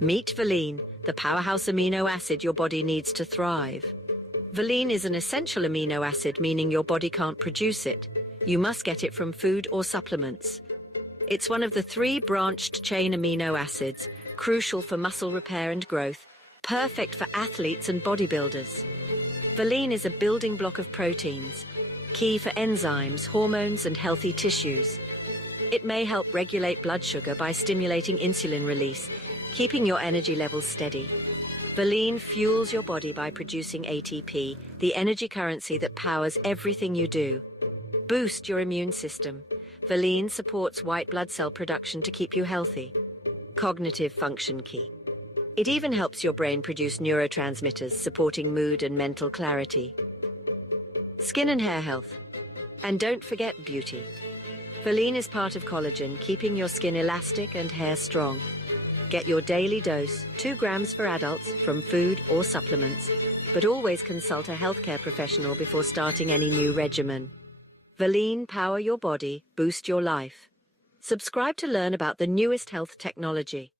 Meet Valine, the powerhouse amino acid your body needs to thrive. Valine is an essential amino acid, meaning your body can't produce it. You must get it from food or supplements. It's one of the 3 branched-chain amino acids, crucial for muscle repair and growth, perfect for athletes and bodybuilders. Valine is a building block of proteins, key for enzymes, hormones, and healthy tissues. It may help regulate blood sugar by stimulating insulin release, keeping your energy levels steady. Valine fuels your body by producing ATP, the energy currency that powers everything you do. Boost your immune system. Valine supports white blood cell production to keep you healthy. Cognitive function key. It even helps your brain produce neurotransmitters, supporting mood and mental clarity. Skin and hair health. And don't forget beauty. Valine is part of collagen, keeping your skin elastic and hair strong. Get your daily dose, 2 grams for adults, from food or supplements, but always consult a healthcare professional before starting any new regimen. Valine, power your body, boost your life. Subscribe to learn about the newest health technology.